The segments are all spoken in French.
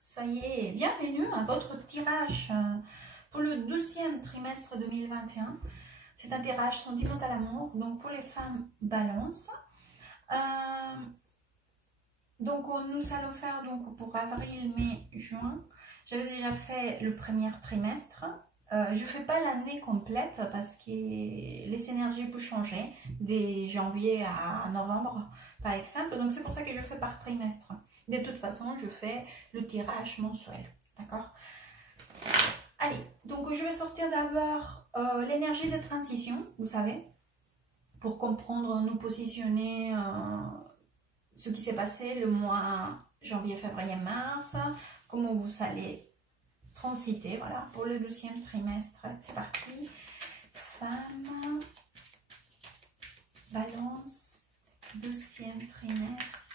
soyez bienvenus à votre tirage pour le 12e trimestre 2021. C'est un tirage sentimental amour, donc pour les femmes balance. Donc nous allons faire donc pour avril, mai, juin. J'avais déjà fait le premier trimestre. Je ne fais pas l'année complète parce que les énergies peuvent changer de janvier à novembre par exemple. Donc c'est pour ça que je fais par trimestre. De toute façon, je fais le tirage mensuel. D'accord? Allez, donc je vais sortir d'abord l'énergie de transition, vous savez, pour comprendre, nous positionner ce qui s'est passé le mois janvier, février, mars, comment vous allez transiter, voilà, pour le 12e trimestre. C'est parti. Femme, balance, 12e trimestre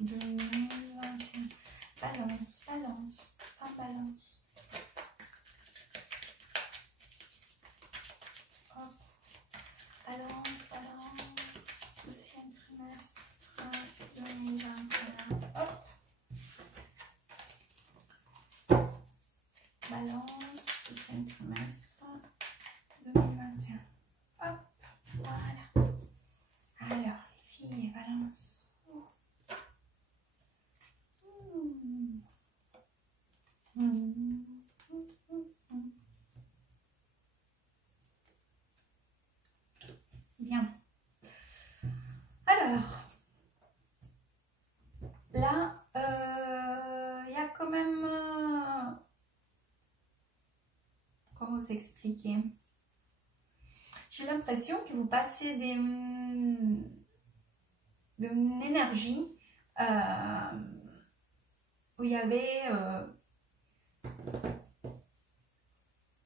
2021. Balance, balance, femme balance. Hop. Balance, balance, 12e trimestre 2021. Hop. Balance, 12e trimestre 2021. Hop, voilà. Alors, les filles, balance. Bien. Alors, là, il y a quand même... comment vous expliquer? J'ai l'impression que vous passez d'une énergie où il y avait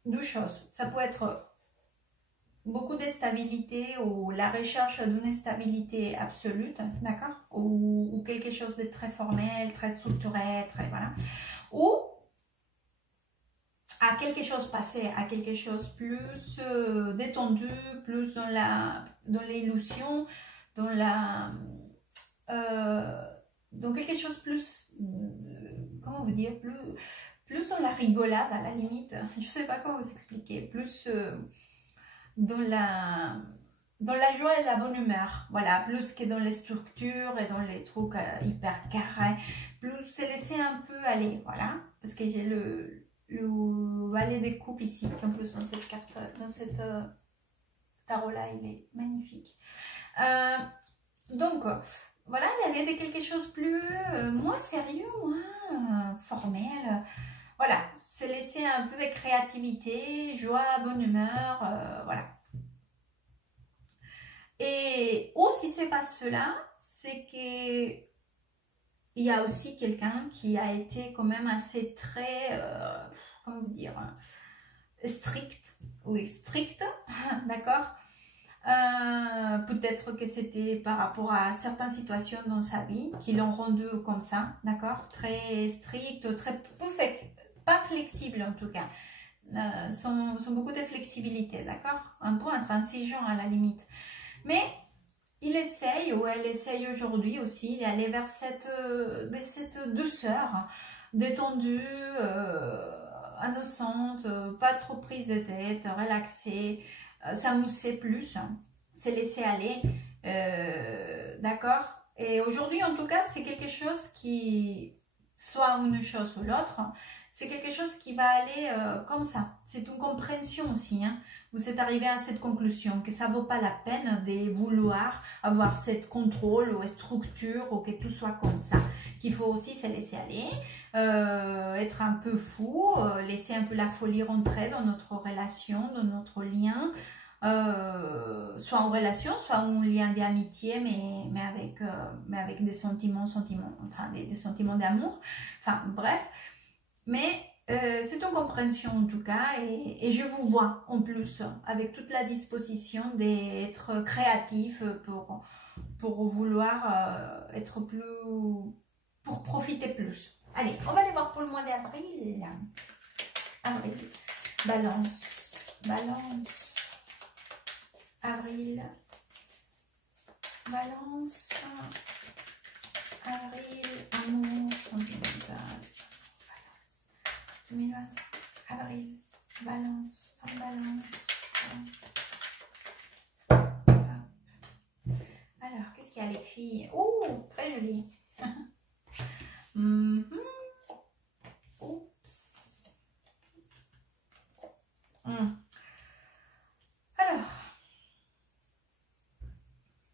deux choses. Ça peut être beaucoup de stabilité ou la recherche d'une stabilité absolue, d'accord, ou quelque chose de très formel, très structuré, très voilà, ou à quelque chose passé, à quelque chose plus détendu, plus dans l'illusion, dans quelque chose plus, comment vous dire, plus dans la rigolade à la limite, je sais pas comment vous expliquer, plus dans la joie et la bonne humeur, voilà, plus que dans les structures et dans les trucs hyper carrés, plus se laisser un peu aller, voilà, parce que j'ai le valet des coupes ici, en plus dans cette carte, dans cette tarot là, il est magnifique. Donc voilà, il y allait de quelque chose plus moins sérieux, moins formel, voilà, c'est laisser un peu de créativité, joie, bonne humeur, voilà. Et aussi, c'est pas cela, c'est que il y a aussi quelqu'un qui a été quand même assez très, comment vous dire, strict, oui, strict, d'accord. Peut-être que c'était par rapport à certaines situations dans sa vie qui l'ont rendu comme ça, d'accord, très strict, très pas flexible en tout cas, sont beaucoup de flexibilité, d'accord, un peu intransigeant à la limite, mais il essaye, ou elle essaye aujourd'hui aussi d'aller vers cette douceur détendue, innocente, pas trop prise de tête, relaxée, s'amousser plus, se laisser aller, d'accord. Et aujourd'hui en tout cas c'est quelque chose qui, soit une chose ou l'autre, c'est quelque chose qui va aller comme ça, c'est une compréhension aussi, hein. Vous êtes arrivé à cette conclusion que ça ne vaut pas la peine de vouloir avoir cette contrôle ou structure ou que tout soit comme ça, qu'il faut aussi se laisser aller, être un peu fou, laisser un peu la folie rentrer dans notre relation, dans notre lien, soit en relation, soit en lien d'amitié, mais avec des sentiments, enfin des sentiments d'amour, enfin bref, mais c'est une compréhension en tout cas, et je vous vois en plus avec toute la disposition d'être créatif pour vouloir être plus, pour profiter plus. Allez, on va aller voir pour le mois d'avril. Avril, balance, balance, avril, balance, avril, amour, sentimental. 2020, avril, balance, en balance. Alors, qu'est-ce qu'il y a les filles? Oh, très joli. Oups. Alors,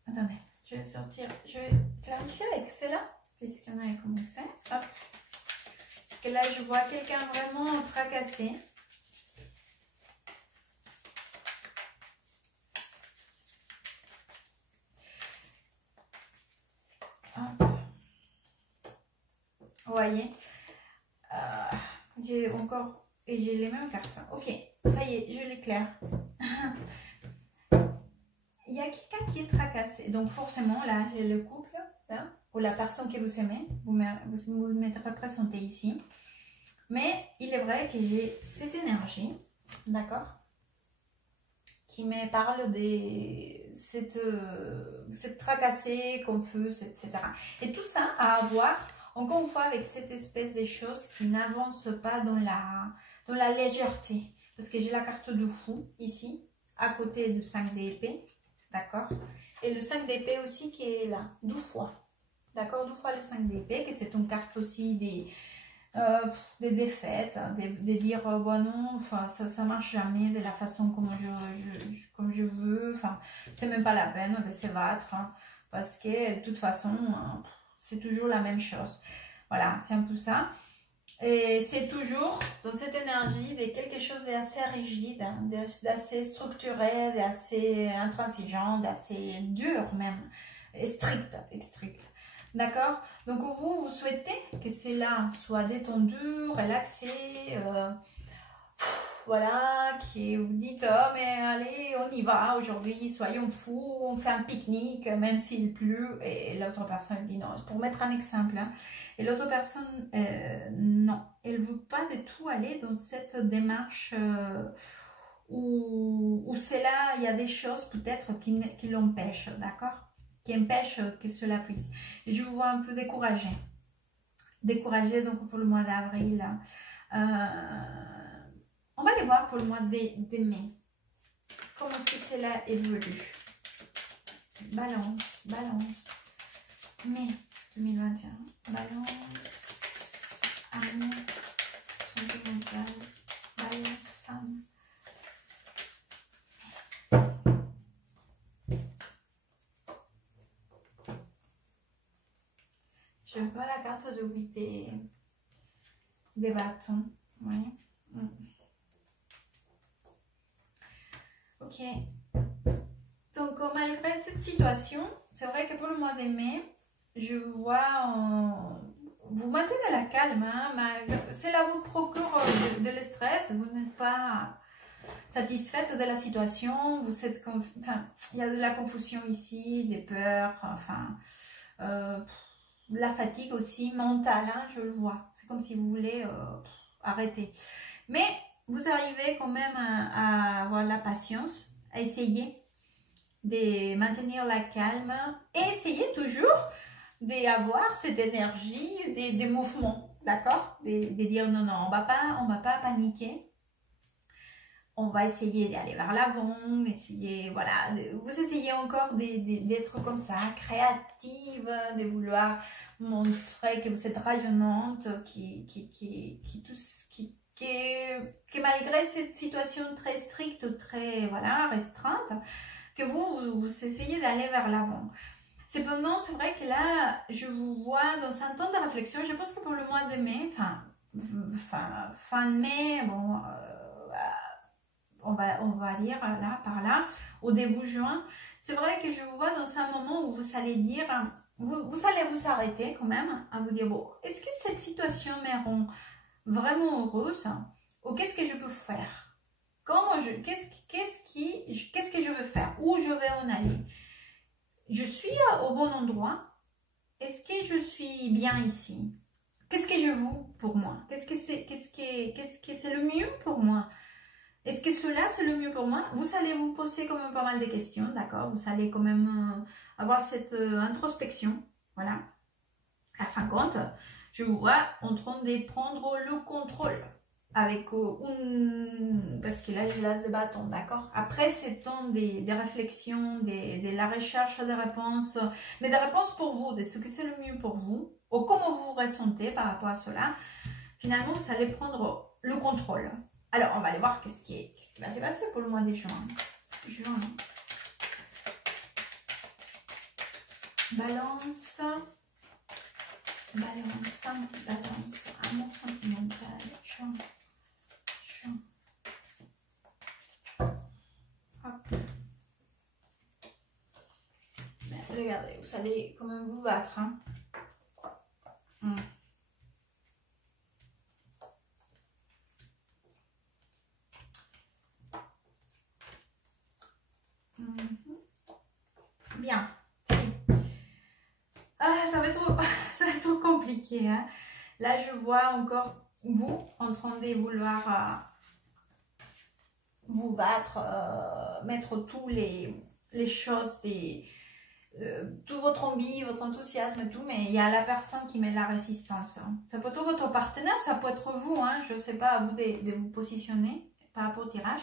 attendez, je vais sortir, je vais clarifier avec cela, puisqu'on a commencé. Hop. Parce que là, je vois quelqu'un vraiment tracassé. Hop. Vous voyez, j'ai encore, et j'ai les mêmes cartes. Ok, ça y est, je l'éclaire. Il y a quelqu'un qui est tracassé. Donc forcément, là, j'ai le couple, là, ou la personne que vous aimez. Vous m'êtes représenté ici. Mais il est vrai que j'ai cette énergie, d'accord, qui me parle de cette tracassée, confuse, etc. Et tout ça à voir, encore une fois, avec cette espèce de choses qui n'avancent pas dans la légèreté. Parce que j'ai la carte de fou, ici, à côté du 5 d'épée. D'accord. Et le 5 d'épée aussi qui est là, 12 fois. D'accord, 12 fois le 5 d'épée, que c'est une carte aussi des défaites, de dire bon non, enfin, ça marche jamais de la façon comme je veux. Enfin, c'est même pas la peine de se battre, hein, parce que de toute façon, c'est toujours la même chose. Voilà, c'est un peu ça. Et c'est toujours dans cette énergie de quelque chose d'assez rigide, d'assez structuré, d'assez intransigeant, d'assez dur même, et strict. D'accord? Donc vous souhaitez que cela soit détendu, relaxé, voilà, qui vous dites oh mais allez on y va aujourd'hui, soyons fous, on fait un pique-nique même s'il pleut, et l'autre personne dit non, pour mettre un exemple, hein. Et l'autre personne non, elle ne veut pas du tout aller dans cette démarche où c'est là, il y a des choses peut-être qui l'empêchent, d'accord, qui empêchent que cela puisse. Et je vous vois un peu découragée donc pour le mois d'avril. On va aller voir pour le mois de mai. Comment est-ce que cela évolue? Balance. Mai 2021. Balance. Amour. Santé mentale. Balance femme. J'ai encore la carte de 8 des bâtons. Vous voyez? Ok, donc malgré cette situation, c'est vrai que pour le mois de mai, je vous vois, vous maintenez la calme, hein, cela vous procure de le stress, vous n'êtes pas satisfaite de la situation, vous êtes, enfin, il y a de la confusion ici, des peurs, enfin, de la fatigue aussi mentale, hein, je le vois, c'est comme si vous voulez arrêter. Mais vous arrivez quand même à avoir la patience, à essayer de maintenir la calme et essayer toujours d'avoir cette énergie des mouvements, d'accord, de dire non, on va pas paniquer, on va essayer d'aller vers l'avant, essayer, voilà, vous essayez encore d'être comme ça, créative, de vouloir montrer que vous êtes rayonnante, que malgré cette situation très stricte, très voilà, restreinte, que vous essayez d'aller vers l'avant. Cependant, c'est vrai que là, je vous vois dans un temps de réflexion. Je pense que pour le mois de mai, fin de mai, bon, on va dire là, par là, au début juin, c'est vrai que je vous vois dans un moment où vous allez dire, vous allez vous arrêter quand même, à vous dire, bon, est-ce que cette situation me rend vraiment heureuse, ou qu'est-ce que je peux faire, qu'est-ce que je veux faire, où je vais en aller, je suis au bon endroit, est-ce que je suis bien ici, qu'est-ce que je veux pour moi, qu'est-ce que c'est le mieux pour moi, est-ce que cela c'est le mieux pour moi. Vous allez vous poser quand même pas mal de questions, d'accord, vous allez quand même avoir cette introspection, voilà. À fin de compte, je vous vois en train de prendre le contrôle. avec parce qu'il a l'as de bâton, d'accord. Après, c'est temps des réflexions, de la recherche des réponses, mais des réponses pour vous, de ce que c'est le mieux pour vous, ou comment vous vous ressentez par rapport à cela. Finalement, vous allez prendre le contrôle. Alors, on va aller voir qu'est-ce qui va se passer pour le mois de juin. Balance, femme qui balance, amour sentimental, juin. Hop. Mais regardez, vous allez quand même vous battre. Hein. Bien. Ah, ça va être compliqué. Hein. Là, je vois encore vous en train de vouloir vous battre, mettre tous les choses, tout votre envie, votre enthousiasme et tout, mais il y a la personne qui met la résistance. Hein. Ça peut être votre partenaire, ça peut être vous. Hein. Je ne sais pas à vous de vous positionner par rapport au tirage.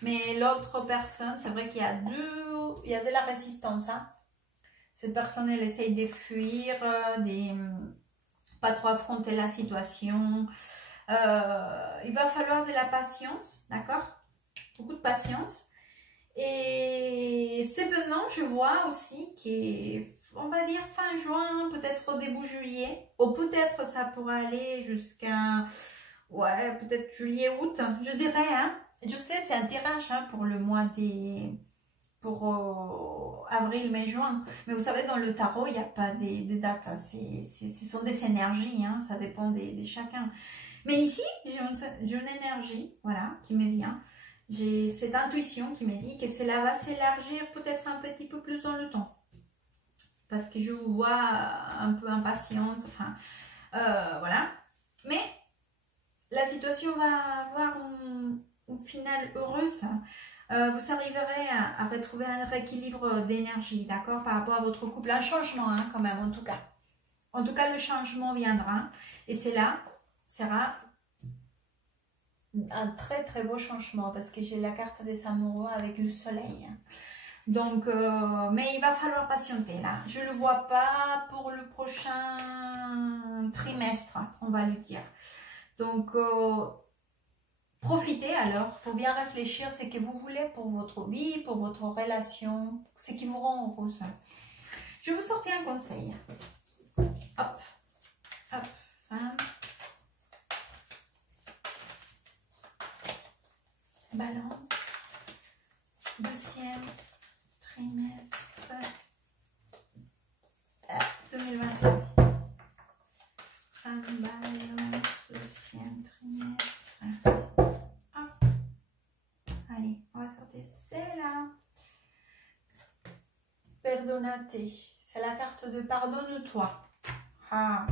Mais l'autre personne, c'est vrai qu'il y a de la résistance. Hein. Cette personne, elle essaye de fuir, pas trop affronter la situation. Il va falloir de la patience, d'accord? Beaucoup de patience. Et c'est maintenant, je vois aussi qu'on va dire fin juin, peut-être début juillet. Ou peut-être ça pourrait aller jusqu'à, ouais, peut-être juillet-août, je dirais, hein. Je sais, c'est un tirage hein, pour le mois pour avril, mai, juin. Mais vous savez, dans le tarot, il n'y a pas des dates. Hein. Ce sont des énergies, hein, ça dépend de chacun. Mais ici, j'ai une énergie, voilà, qui me vient. J'ai cette intuition qui me dit que cela va s'élargir peut-être un petit peu plus dans le temps. Parce que je vous vois un peu impatiente, enfin, voilà. Mais la situation va avoir une finale heureuse. Vous arriverez à retrouver un rééquilibre d'énergie, d'accord, par rapport à votre couple. Un changement, hein, quand même, en tout cas. En tout cas, le changement viendra. Et cela sera un très, très beau changement parce que j'ai la carte des amoureux avec le soleil. Donc, mais il va falloir patienter, là. Je ne le vois pas pour le prochain trimestre, on va le dire. Donc, profitez alors pour bien réfléchir ce que vous voulez pour votre vie, pour votre relation, ce qui vous rend heureuse. Je vais vous sortir un conseil. Hop, hop, femme. Balance. Deuxième trimestre 2021. Femme, balance, deuxième trimestre. Allez, on va sortir celle-là. Perdonate. C'est la carte de pardonne-toi. Ah,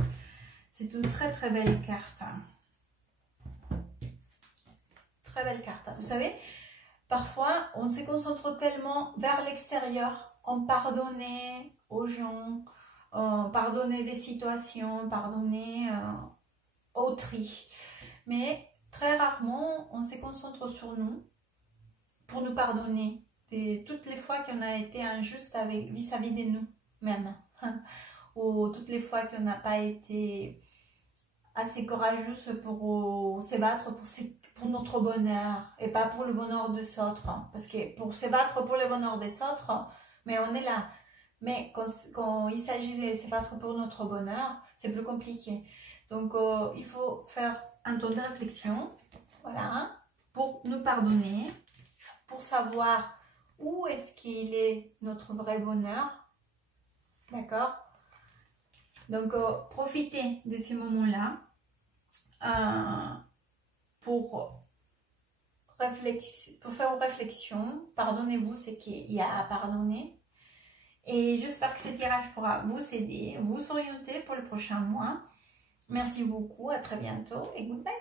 c'est une très très belle carte. Très belle carte. Vous savez, parfois on se concentre tellement vers l'extérieur, en pardonner aux gens, pardonner des situations, pardonner autrui. Mais très rarement on se concentre sur nous pour nous pardonner toutes les fois qu'on a été injuste vis-à-vis de nous-mêmes ou toutes les fois qu'on n'a pas été assez courageuse pour se battre pour notre bonheur et pas pour le bonheur des autres, parce que pour se battre pour le bonheur des autres, mais on est là, mais quand il s'agit de se battre pour notre bonheur, c'est plus compliqué. Donc il faut faire un temps de réflexion, voilà, pour nous pardonner, pour savoir où est-ce qu'il est notre vrai bonheur, d'accord? Donc profitez de ces moments-là pour faire une réflexion, pardonnez-vous ce qu'il y a à pardonner. Et j'espère que ce tirage pourra vous aider, vous orienter pour le prochain mois. Merci beaucoup, à très bientôt et goodbye.